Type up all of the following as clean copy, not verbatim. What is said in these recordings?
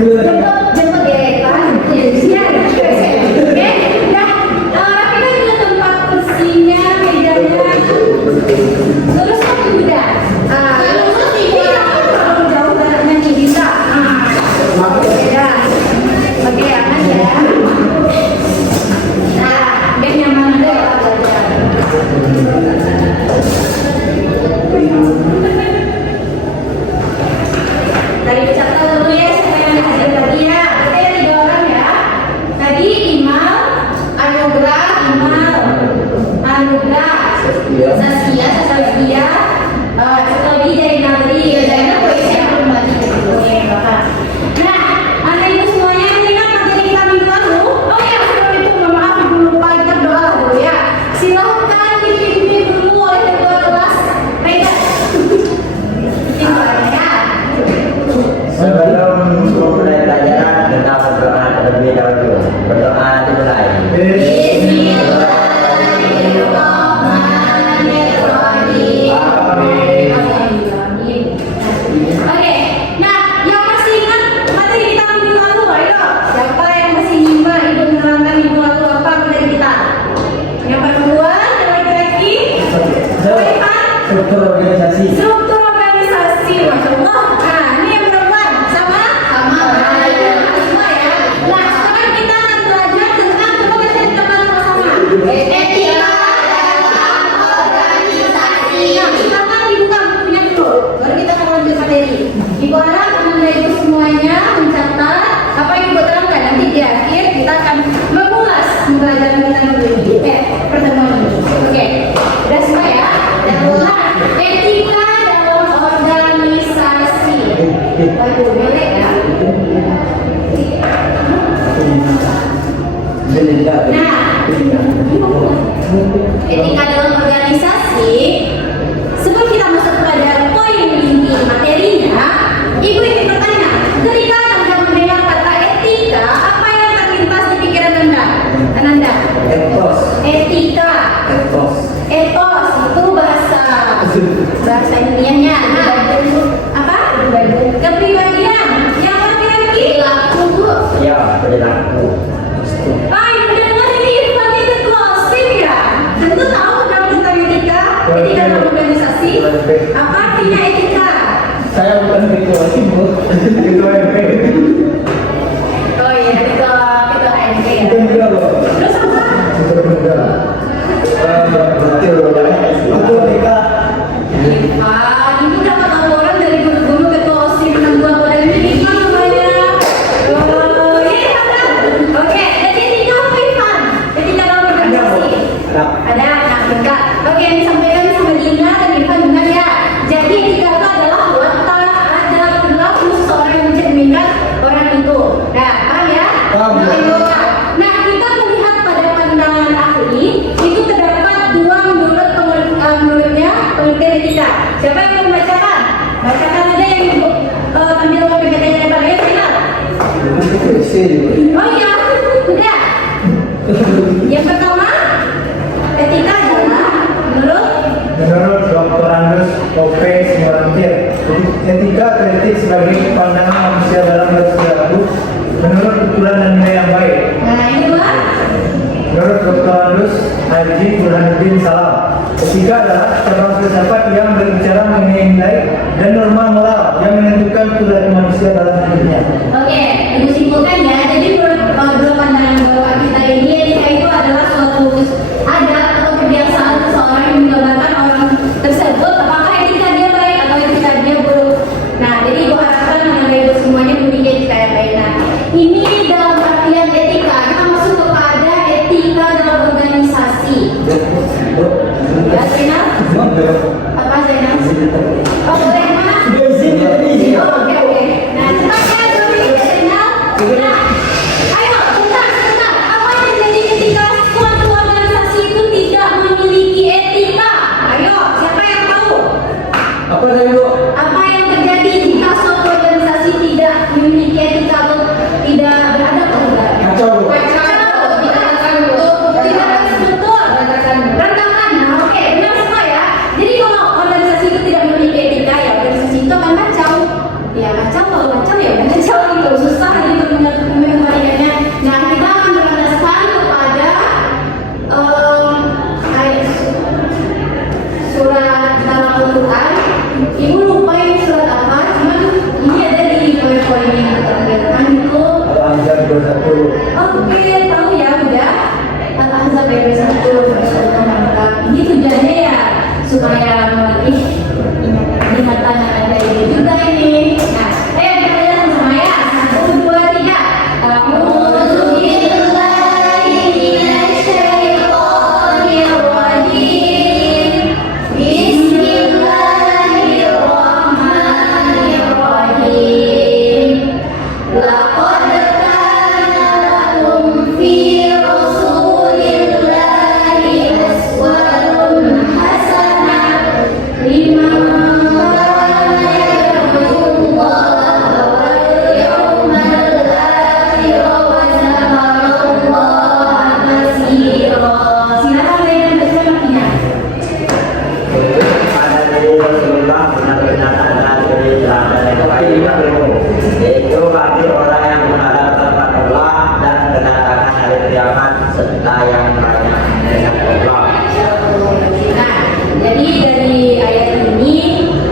Jemput ya kan? Iya. Oke. Nah, kita juga tempat kursinya, mejanya. Terus kan udah. Terus ini kalau jauh banget nih bisa. Ya. Oke, aman ya. Nah, biar nyaman deh belajar. Tadi dicatat dulu ya, siapa yang hadir tadi ya. Kita ada 3 orang ya. Tadi Imal, Anugrah, Saskia, satu lagi Zainabri. Zainab polisi yang belum lagi. Oke, Bapak. Nah, anak ibu semuanya ingat materi kita minggu lalu. Oh ya, sebelum itu mohon maaf ibu lupa kita doa dulu ya. Silahkan dipimpin dulu oleh ketua kelas. Pegang. Sebelum memulai pelajaran, kita berdoa terlebih dahulu. Berdoa dimulai. Oke, nah yang masih ingat materi kita minggu lalu, ayo siapa yang masih nyimak ibu menerangkan minggu lalu apa materi kita? Yang perempuan, yang laki-laki, Struktur organisasi. struktur organisasi, masya Allah. Nah, ini yang perempuan sama semua ya. Nah, sekarang kita akan belajar tentang coba kita ucapkan sama-sama. Etika dalam organisasi. Nah, silakan dibuka bukunya dulu, baru kita akan lanjut materi. Ibu harap anda ibu semuanya mencatat apa yang ibu terangkan. Nanti di akhir kita akan mengulas pembelajaran kita dulu ini. Pertemuan ini. Oke, udah semua ya. Nah, etika dalam organisasi. Waduh, belek ya. Nah, etika dalam organisasi. Sebelum kita masuk pada poin inti materinya, ibu ingin bertanya, ketika anda mendengar kata etika, apa yang terlintas di pikiran anda? Ananda? Etika. Etos itu bahasa Indianya. Nah, apa? Kepribadian. Yang laki-laki laku. Ya, perilaku. Baik, mendengar ini sebagai ketua OSIS ya. Tentu tahu tentang etika, etika dalam organisasi. Apa artinya etika? Saya bukan ketua OSIS, Bu. Ketua MP. Oh iya, ketua HNP ya. Itu loh. Terus apa? Ibu dapat laporan dari guru-guru ketua OSIS menang 2 bulan ini. Namanya. Oh iya, oke. Jadi etika apa Ivan? Etika dalam organisasi. Ada anak Dinda. Oke, yang disampaikan sama Dinda dan Ivan benar ya. Jadi etika itu adalah watak, adab, perilaku seseorang yang mencerminkan orang itu. Nah, paham ya? Nah, kita melihat pada pandangan ahli itu terdapat 2 menurutnya pengertian etika. Siapa yang mau membacakan? Bacakan aja yang ambil PPT-nya pada ya, Zainab. Oh iya, udah. Yang pertama, etika adalah menurut Dr. Andreas Kope Simantir, etika kritik sebagai pandangan manusia dalam berperilaku menurut ukuran dan nilai yang baik. Nah, yang kedua, Menurut Dr. Andreas Haji Burhanuddin Salam, etika adalah sebuah filsafat yang berbicara mengenai nilai dan norma moral yang menentukan perilaku manusia dalam hidupnya. oke, ibu simpulkan ya. Jadi menurut pandangan bapak kita ini, etika itu adalah suatu adab atau kebiasaan seseorang yang menggambarkan orang tersebut apakah etika dia baik atau etika dia buruk. Nah, jadi ibu harapkan anak ibu semuanya memiliki etika yang baik. Nah, ini dalam artian etika, kita masuk kepada etika dalam organisasi. Ya, Zainab? Apa Zainab? Oh, boleh mana? Oh, oke. Nah, cepat ya. Yaitu bagi orang yang menghadap tempat Allah dan kedatangan hari kiamat serta yang banyak dengan Allah. Nah, jadi dari ayat ini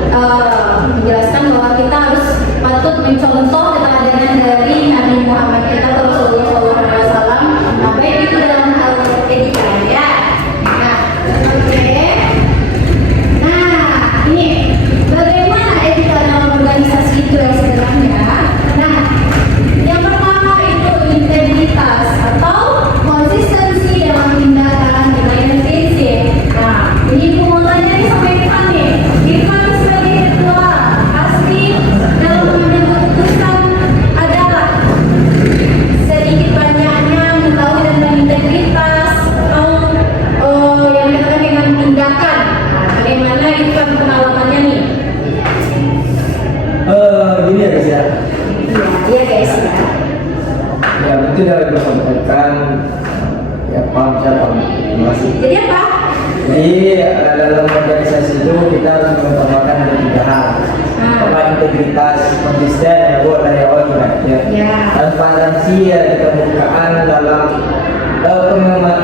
menjelaskan bahwa kita harus patut mencontoh keteladanan dari Nabi Muhammad kita Sallallahu Alaihi Wasallam. Nah, baik itu dalam hal etika ya. Nah, oke. Nah, ini bagaimana etika dalam organisasi itu yang sebenarnya? Nah, yang pertama itu integritas atau konsistensi dalam tindakan dengan prinsip. Nah, ini pengumumannya nih sampai Irfan nih. Irfan sebagai ketua pasti dalam mengambil keputusan adalah sedikit banyaknya mengetahui tentang integritas atau yang berkaitan dengan tindakan. Nah, bagaimana Irfan pengalamannya nih? Gini ya guys ya. Iya guys ya. Ya betul yang disampaikan ya paham saya paham. Terima kasih. Jadi apa? Jadi dalam organisasi itu kita harus mengutamakan ada 3 hal. Pertama integritas, konsisten ya buat dari awal juga ya. Ya. Transparansi ya keterbukaan dalam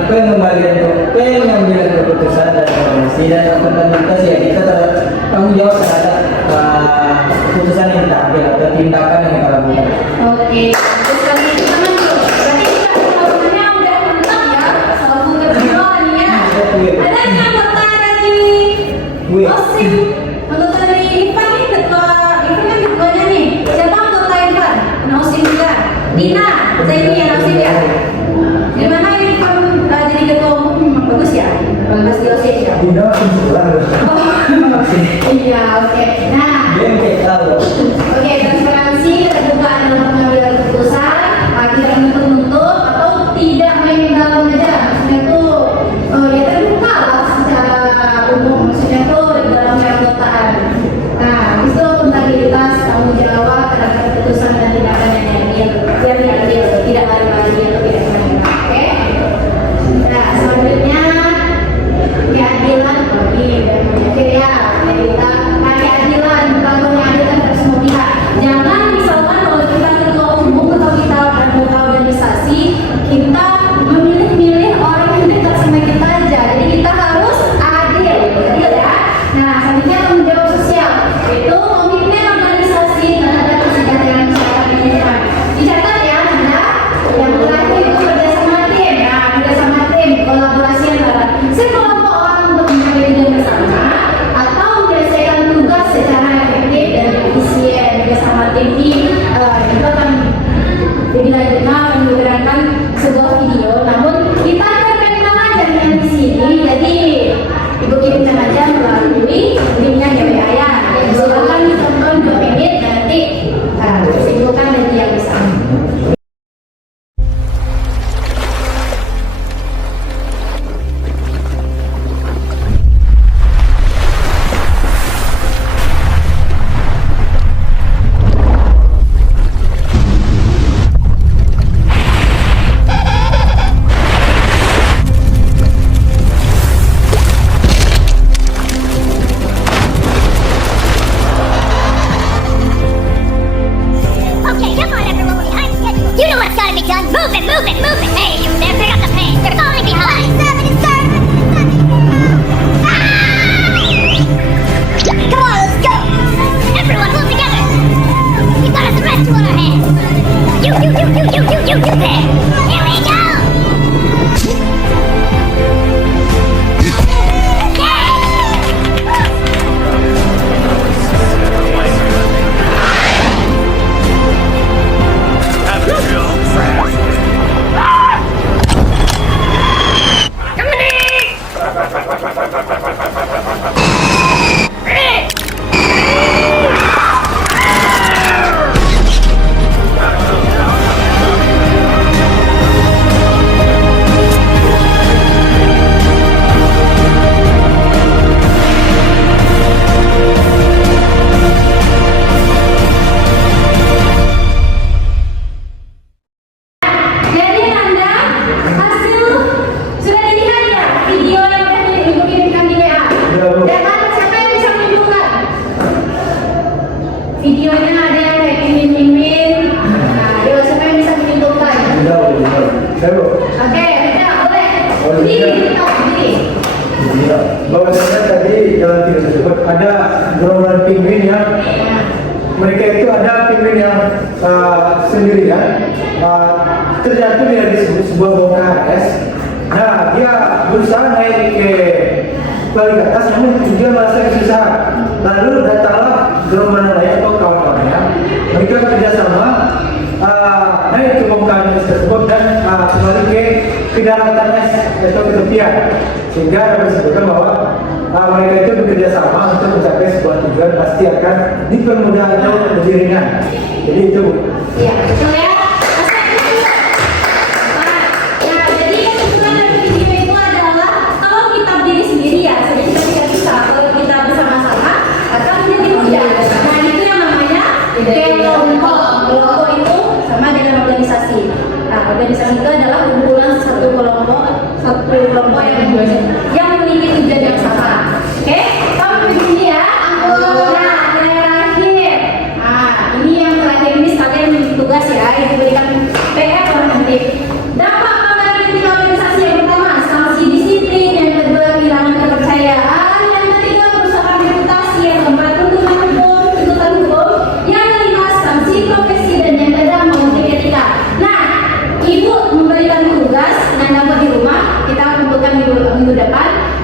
pengambilan keputusan dan informasi dan akuntabilitas ya kita tanggung jawab terhadap keputusan yang kita ambil atau tindakan yang kita lakukan. Oke, terus kali itu teman tuh. Berarti kita pengalamannya udah mantap ya. Selalu kedua nih ya. Ada yang anggota dari OSIM, anggota dari IPA nih ketua, ini kan ketuanya nih. Siapa anggota IPA? Nah, OSIM juga. Dina, Zaini ya OSIM ya. Gimana Irfan jadi ketua umum? Bagus ya? Bagus di OSIM ya. Dina langsung sekolah. Iya, oke. Nah, Dia kayak tahu. oke, transparansi, keterbukaan dalam pengambilan keputusan, tidak menutup atau tidak main dalam aja. Maksudnya tuh ya terbuka lah secara umum. Maksudnya tuh di dalam keanggotaan. Nah, itu akuntabilitas, tanggung jawab terhadap keputusan dan tindakan yang adil, tidak lari-lari atau tidak main. Oke. Nah, selanjutnya keadilan bagi dan mungkin ya kita keadilan kalau adil terhadap semua pihak. Jangan misalkan kalau kita ketua umum atau kita anggota organisasi kita memilih-milih orang yang dekat sama kita aja. Jadi kita harus adil ya. Nah, selanjutnya tanggung jawab sosial itu komitmen organisasi terhadap kesejahteraan masyarakat lingkungan. Dicatat ya, Anda. Yang terakhir itu kerjasama tim. Nah, kerjasama tim kolaborasi antara sekelompok orang untuk mencapai tujuan bersama atau menyelesaikan tugas secara efektif dan efisien. Bersama tim ini kita akan lebih lanjutnya menggunakan sebuah video. Namun kita akan kenal aja yang di sini. Jadi ibu kirimkan aja melalui linknya di WA ya. Silakan ditonton 2 menit nanti simpulkan dan yang bisa. Okay, come on everyone, we're behind schedule. You know what's gotta be done. Move it, move it, move it. Hey, you there, pick up the pace. You're falling behind. Come on, let's go. Everyone, pull together. We got a threat to on our hands. You there. Here we go. sendirian terjatuh dari sebuah bongkahan es. Nah, dia berusaha naik ke paling atas, namun juga merasa kesusahan. Lalu datanglah gerombolan lain atau kawan-kawannya. Mereka kerjasama naik ke bongkahan es tersebut dan kembali ke daratan es atau ke tepian, sehingga dapat disebutkan bahwa mereka itu bekerja sama untuk mencapai sebuah tujuan pasti akan dipermudah atau lebih ringan. Jadi itu. Iya, betul ya. Nah, jadi kesimpulan dari video itu adalah kalau kita berdiri sendiri ya, sebenarnya kita tidak bisa. Kalau kita bersama-sama, akan menjadi mudah. Nah, itu yang namanya kelompok. Kelompok itu sama dengan organisasi. Nah, organisasi itu adalah kumpulan satu kelompok yang memiliki tujuan yang sama. Oke, kamu begini ya. Nah, terakhir. Nah, ini yang terakhir ini sekalian tugas ya yang diberikan PR oleh nanti. Dampak pengaruh organisasi yang pertama, sanksi disiplin, yang kedua kehilangan kepercayaan, yang ketiga perusahaan reputasi, yang keempat tuntutan hukum, yang kelima sanksi profesi, dan yang keenam konflik etika. Nah, ibu memberikan tugas dan dapat di rumah kita kumpulkan minggu depan.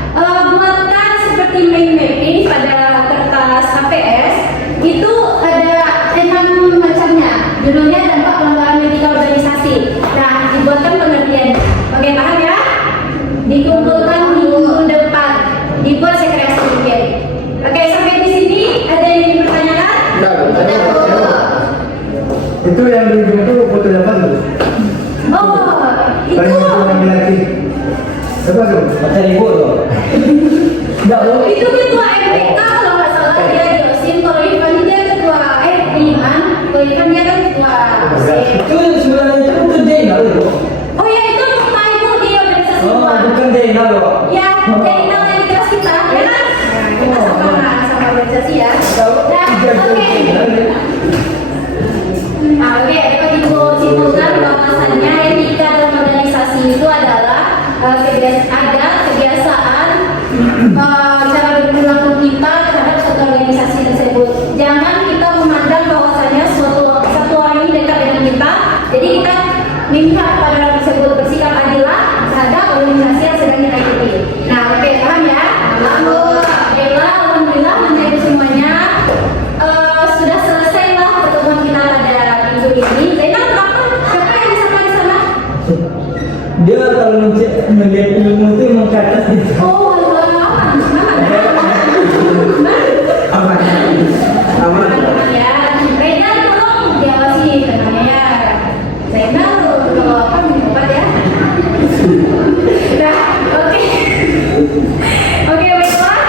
Buatkan seperti mind mapping pada kertas HPS itu ada 6 macamnya. Judulnya dampak pelanggaran etika organisasi. Nah, dibuatkan pengertian. Oke, paham ya? Dikumpulkan minggu depan. Dibuat sekretariat sedikit. Oke, sampai di sini ada yang ingin bertanyakan? Itu yang di ujung itu foto apa tuh? Oh, itu. Yang laki. Apa tuh? Macam ibu tuh. Itu ketua MPK kalau nggak salah dia Yosin. Kalau Ivan dia ketua Iman. Kalau Ivan dia kan ketua OSIS. Itu sebenarnya itu bukan Dena loh. Oh ya, itu ketua ibu di organisasi Oh, gua. bukan Dena loh. Ya, dari nama yang kelas kita, ya kan? Kita sama organisasi ya. Nah, oke. Nah, oke, dapat ibu simpulkan bahwasannya etika dalam organisasi itu adalah kebiasaan cara berperilaku kita terhadap suatu organisasi tersebut. Jangan kita memandang bahwasannya satu orang ini dekat dengan kita, jadi kita minta kepada orang tersebut bersikap adillah terhadap organisasi yang sedang kita ikuti. Nah, oke, paham ya? Alhamdulillah, menjadi semuanya sudah selesailah pertemuan kita pada minggu ini. Zainal, siapa yang bisa main sana? Dia kalau melihat ilmu itu emang ke atas gitu. Oh, aman. Aman. Ya, Zainal tolong diawasi tenangnya ya. Zainal kalau apa minum obat ya. Nah, oke. Oke, baiklah.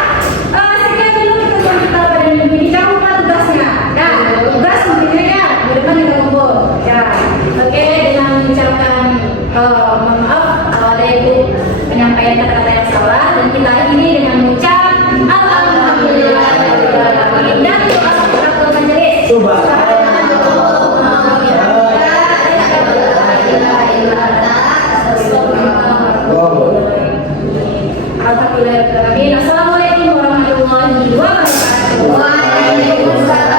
Sekian dulu pertemuan kita pada minggu ini. Jangan lupa tugasnya. Nah, tugas mungkin ya di depan kita kumpul. Ya, oke, dengan mengucapkan mohon maaf kalau ada ibu penyampaian kata-kata yang salah, dan kita akhiri dengan mengucap alhamdulillah dan doa kafaratul majelis. Alhamdulillah. Assalamualaikum warahmatullahi wabarakatuh. Waalaikumsalam.